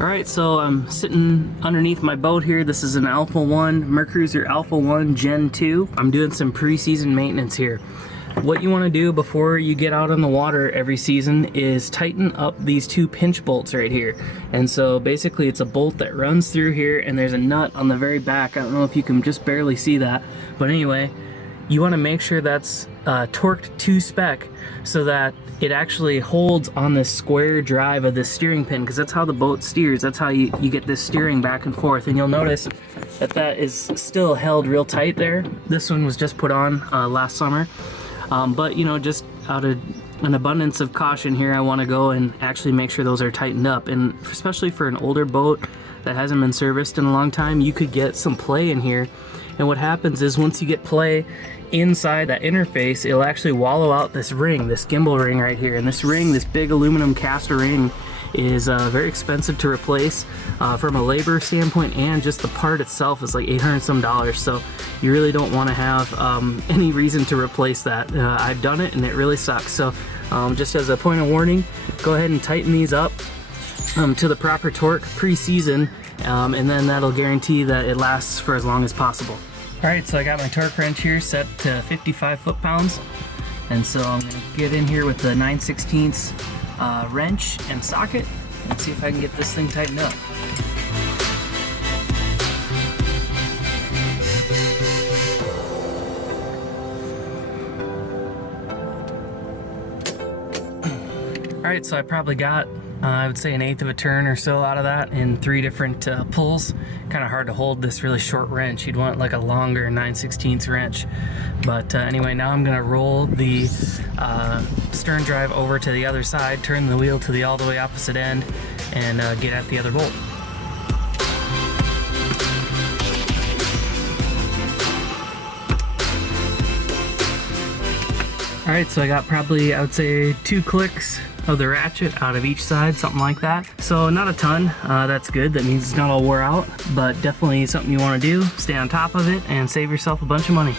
Alright, so I'm sitting underneath my boat here. This is an Alpha One, Mercruiser Alpha One Gen 2. I'm doing some pre-season maintenance here. What you want to do before you get out on the water every season is tighten up these two pinch bolts right here. And so basically it's a bolt that runs through here and there's a nut on the very back. I don't know if you can just barely see that, but anyway, you want to make sure that's torqued to spec so that it actually holds on this square drive of this steering pin, because that's how the boat steers. That's how you get this steering back and forth. And you'll notice that that is still held real tight there. This one was just put on last summer. But you know, just out of an abundance of caution here, I want to go and actually make sure those are tightened up. And especially for an older boat that hasn't been serviced in a long time, you could get some play in here. And what happens is once you get play inside that interface, it'll actually wallow out this ring, this gimbal ring right here. And this ring, this big aluminum caster ring, is very expensive to replace from a labor standpoint, and just the part itself is like $800 some. So you really don't want to have any reason to replace that. I've done it and it really sucks. So just as a point of warning, go ahead and tighten these up to the proper torque pre-season, and then that'll guarantee that it lasts for as long as possible. Alright, so I got my torque wrench here set to 55 foot-pounds, and so I'm going to get in here with the 9/16 wrench and socket and see if I can get this thing tightened up. Alright, so I probably got I would say 1/8 of a turn or so out of that in 3 different pulls. Kind of hard to hold this really short wrench. You'd want like a longer 9/16 wrench. But anyway, now I'm gonna roll the stern drive over to the other side, turn the wheel to the all the way opposite end, and get at the other bolt. Alright, so I got probably, I would say, 2 clicks of the ratchet out of each side, something like that. So not a ton, that's good. That means it's not all wore out, but definitely something you want to do. Stay on top of it and save yourself a bunch of money.